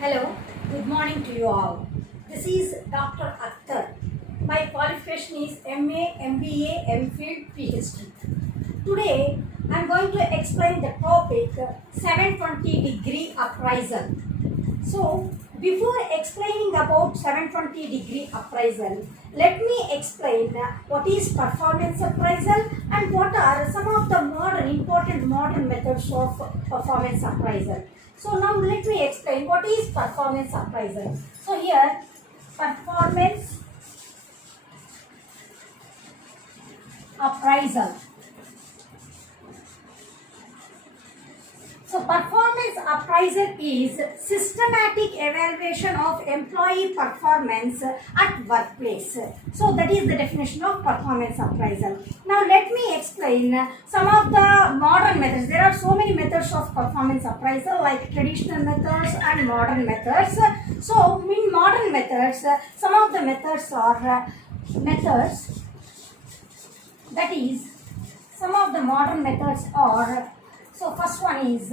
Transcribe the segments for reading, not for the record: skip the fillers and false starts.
Hello, good morning to you all. This is Dr. Akhtar. My qualification is MA, MBA, MPhil, PhD. Today, I am going to explain the topic 720-degree appraisal. So, before explaining about 720-degree appraisal, let me explain what is performance appraisal and what are some of the important modern methods of performance appraisal. So, now let me explain what is performance appraisal. So, here performance appraisal. So, performance appraisal is systematic evaluation of employee performance at workplace. So, that is the definition of performance appraisal. Now, let me explain some of the modern methods. There are so many methods of performance appraisal like traditional methods and modern methods. So, in modern methods, some of the methods are that is, some of the modern methods are, so first one is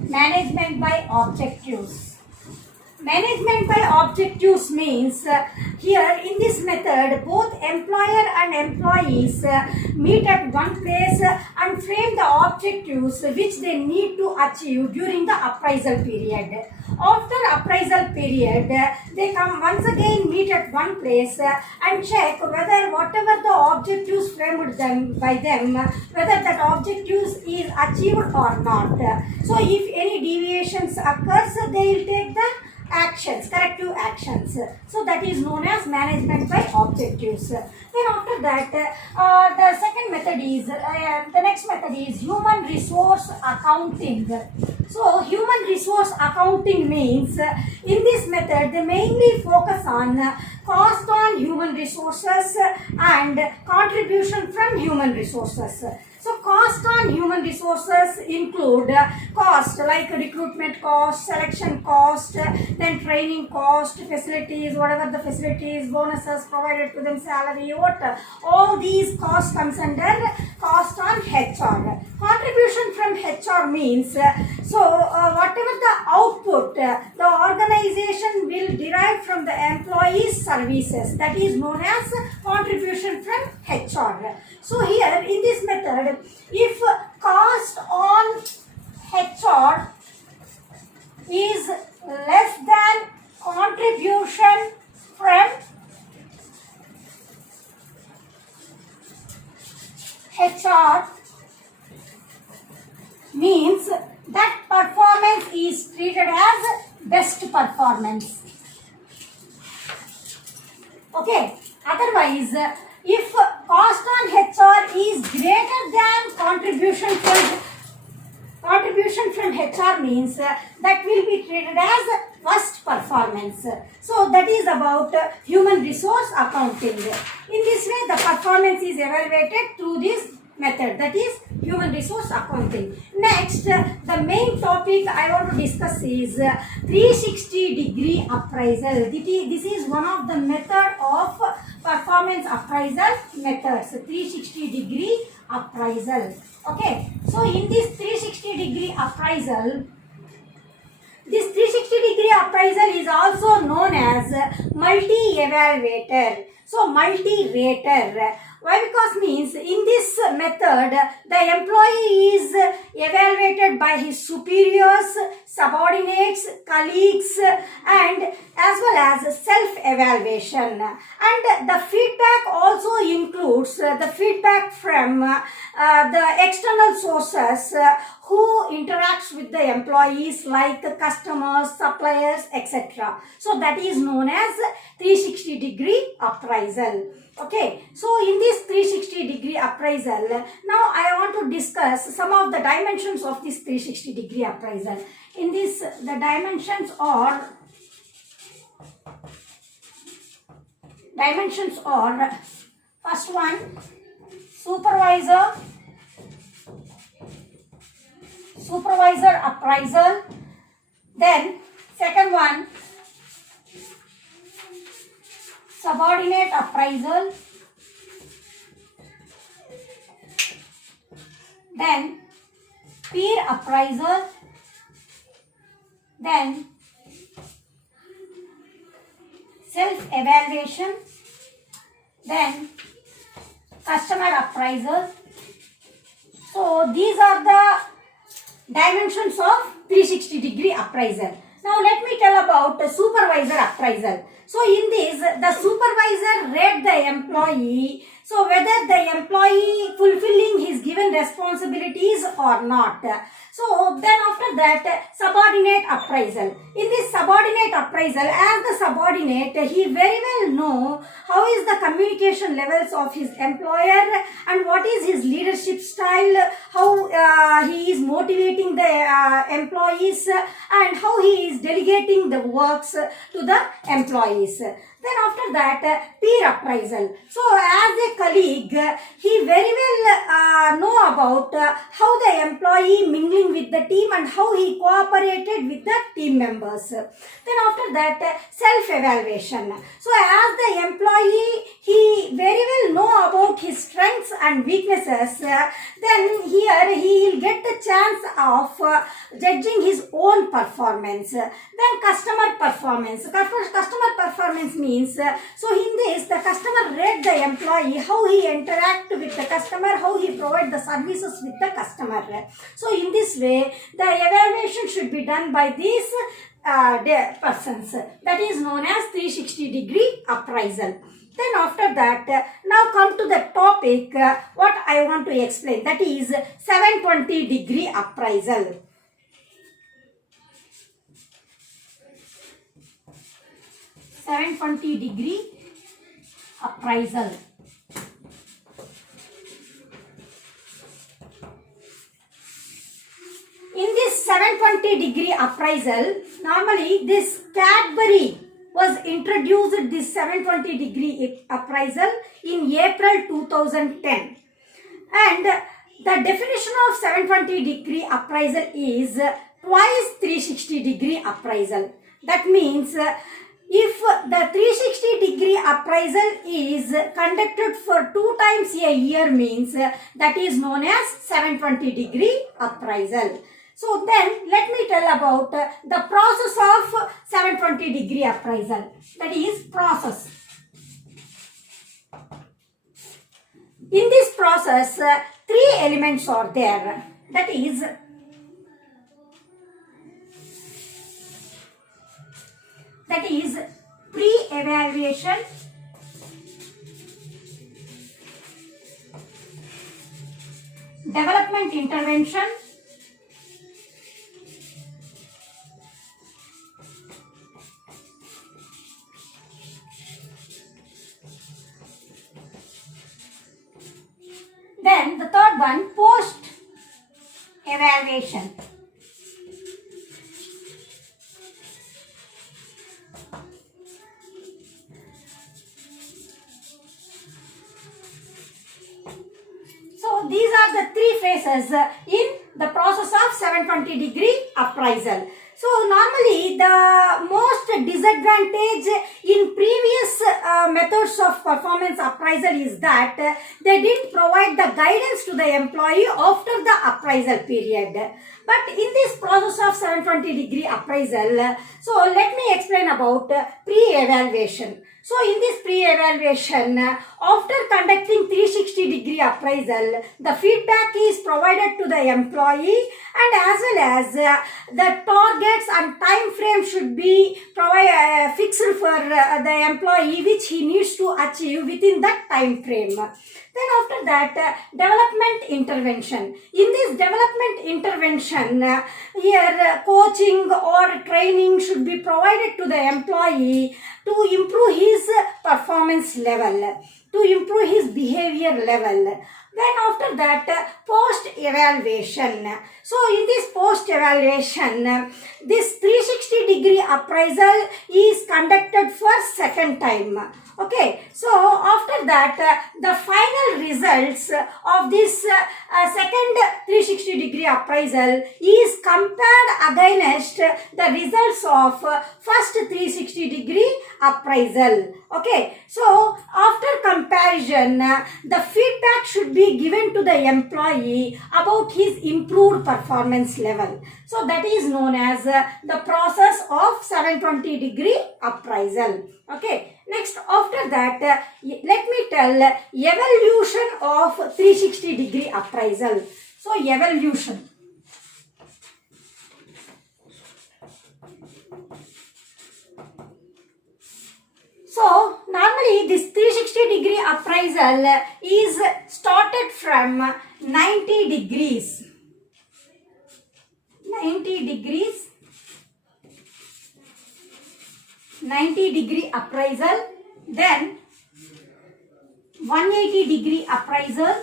management by objectives. Management by objectives means here in this method both employer and employees meet at one place and frame the objectives which they need to achieve during the appraisal period. After appraisal period, they come once again meet at one place and check whether whatever the objectives framed by them, whether that objectives is achieved or not. So if any deviations occurs, they will take the corrective actions. So that is known as management by objectives. Then after that, the second method is, the next method is human resource accounting. So human resource accounting means, in this method they mainly focus on cost on human resources and contribution from human resources. So cost on human resources include cost like recruitment cost, selection cost, then training cost, facilities, whatever the facilities, bonuses provided to them, salary, all these costs comes under cost on HR. Contribution from HR means, whatever the output the organization will derive from the employee's services, that is known as contribution from HR. So here in this method, if cost on HR is less than contribution from HR, means that performance is treated as best performance. Okay, otherwise if cost on HR is greater than contribution from HR means that will be treated as worst performance. So that is about human resource accounting. In this way the performance is evaluated through this method, that is human resource accounting. Next, the main topic I want to discuss is 360-degree appraisal. This is one of the method of performance appraisal methods, 360-degree appraisal. Okay, so in this 360-degree appraisal, this 360-degree appraisal is also known as multi-evaluator. So multi-rater. Why? Because means in this method the employee is evaluated by his superiors, subordinates, colleagues, and as well as self-evaluation. And the feedback also includes the feedback from the external sources who interacts with the employees like customers, suppliers, etc. So that is known as 360-degree appraisal. Okay, so in this 360-degree appraisal, now I want to discuss some of the dimensions of this 360-degree appraisal. In this, the dimensions are first one, supervisor appraisal. Then second one, subordinate appraisal. Then peer appraisal. Then self-evaluation, then customer appraisal. So these are the dimensions of 360-degree appraisal. Now let me tell about the supervisor appraisal. So in this, the supervisor rate the employee, so whether the employee fulfilling his given responsibilities or not. So then after that, subordinate appraisal. In this subordinate appraisal, as the subordinate, he very well know how is the communication levels of his employer and what is his leadership style, how he is motivating the employees and how he is delegating the works to the employees. Then after that, peer appraisal. So as a colleague, he very well know about how the employee mingling with the team and how he cooperated with the team members. Then after that, self-evaluation. So as the employee, he very well know about his strengths and weaknesses. Then here he will get the chance of judging his own performance. Then customer performance. Customer performance means, so in this, the customer rate the employee, how he interact with the customer, how he provide the services with the customer. So in this way, the evaluation should be done by these persons. That is known as 360-degree appraisal. Then after that, now come to the topic what I want to explain, that is 720-degree appraisal. 720-degree appraisal. In this 720-degree appraisal, normally this Cadbury was introduced, this 720-degree appraisal, in April 2010. And the definition of 720-degree appraisal is twice 360-degree appraisal. That means if the 360-degree appraisal is conducted for 2 times a year, means that is known as 720-degree appraisal. So then let me tell about the process of 720-degree appraisal. That is process. In this process, 3 elements are there. That is pre-evaluation, development intervention, then the third one, post-evaluation. So these are the 3 phases in the process of 720-degree appraisal. So normally the most disadvantage in previous methods of performance appraisal is that they didn't provide the guidance to the employee after the appraisal period. But in this process of 720-degree appraisal, so let me explain about pre-evaluation. So in this pre-evaluation, after conducting 360-degree appraisal, the feedback is provided to the employee, and as well as the targets and time frame should be fixed for the employee, which he needs to achieve within that time frame. Then after that, development intervention. In this development intervention, here coaching or training should be provided to the employee to improve his performance level, to improve his behavior level. Then after that, post-evaluation. So in this post-evaluation, this 360-degree appraisal is conducted for second time. Okay, so after that, the final results of this second 360-degree appraisal is compared against the results of first 360-degree appraisal. Okay, so after comparison, the feedback should be given to the employee about his improved performance level. So that is known as the process of 720-degree appraisal. Okay, next after that, let me tell evaluation of 360-degree appraisal. So evaluation. So normally this 360-degree appraisal is started from 90 degrees. 90-degree appraisal, then 180-degree appraisal,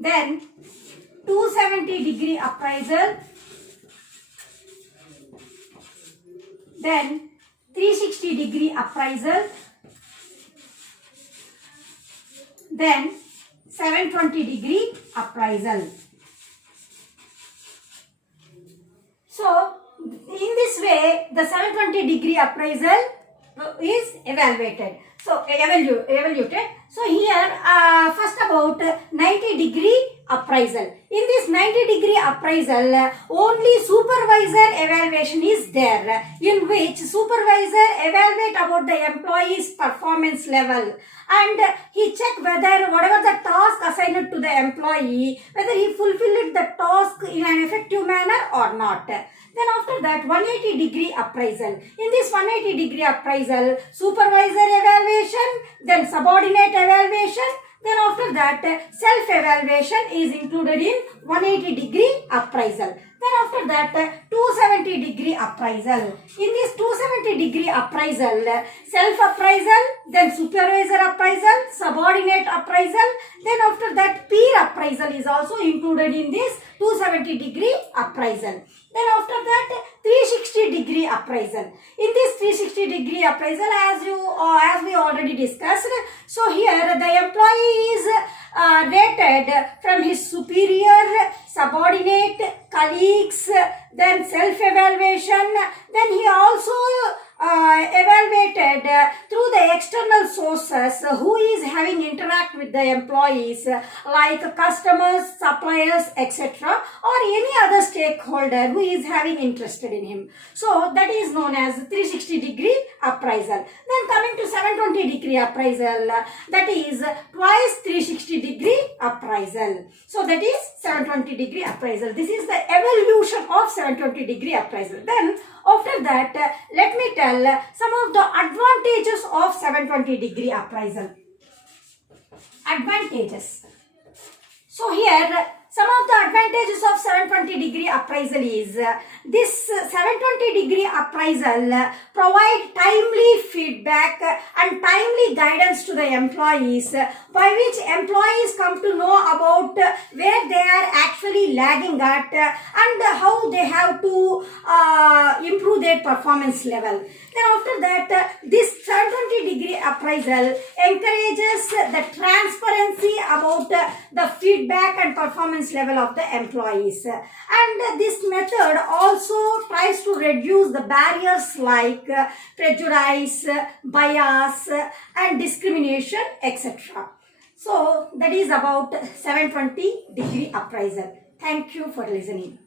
then 270-degree appraisal, then 360-degree appraisal, then 720-degree appraisal. So in this way, the 720-degree appraisal is evaluated. So evaluated. So here first about 90-degree appraisal. In this 90-degree appraisal, only supervisor evaluation is there, in which supervisor evaluate about the employee's performance level, and he check whether whatever the task assigned to the employee, whether he fulfilled the task in an effective manner or not. Then after that, 180-degree appraisal. In this 180-degree appraisal, supervisor evaluation, then subordinate evaluation, then after that, self-evaluation is included in 180-degree appraisal. Then after that, 270-degree appraisal. In this 270-degree appraisal, self-appraisal, then supervisor appraisal, subordinate appraisal, then after that, peer appraisal is also included in this 270-degree appraisal. Then after that, 360-degree appraisal. In this 360-degree appraisal, as we already discussed, so here the employee is rated from his superior, subordinate, colleagues, then self-evaluation, then he also evaluated through the external sources who is having interact with the employees like customers, suppliers, etc., or any other stakeholder who is having interested in him. So that is known as 360-degree appraisal. Then coming to 720-degree appraisal, that is twice 360-degree appraisal. So that is 720-degree appraisal. This is the evolution of 720-degree appraisal. Then after that, let me tell some of the advantages of 720-degree appraisal. Advantages. So here, some of the advantages of 720-degree appraisal is this 720-degree appraisal provide timely feedback and timely guidance to the employees, by which employees come to know about where they are actually lagging at and how they have to improve their performance level. Then after that, this 720-degree appraisal encourages the transparency about the feedback and performance level of the employees, and this method also tries to reduce the barriers like prejudice, bias, and discrimination, etc. So that is about 720-degree appraisal. Thank you for listening.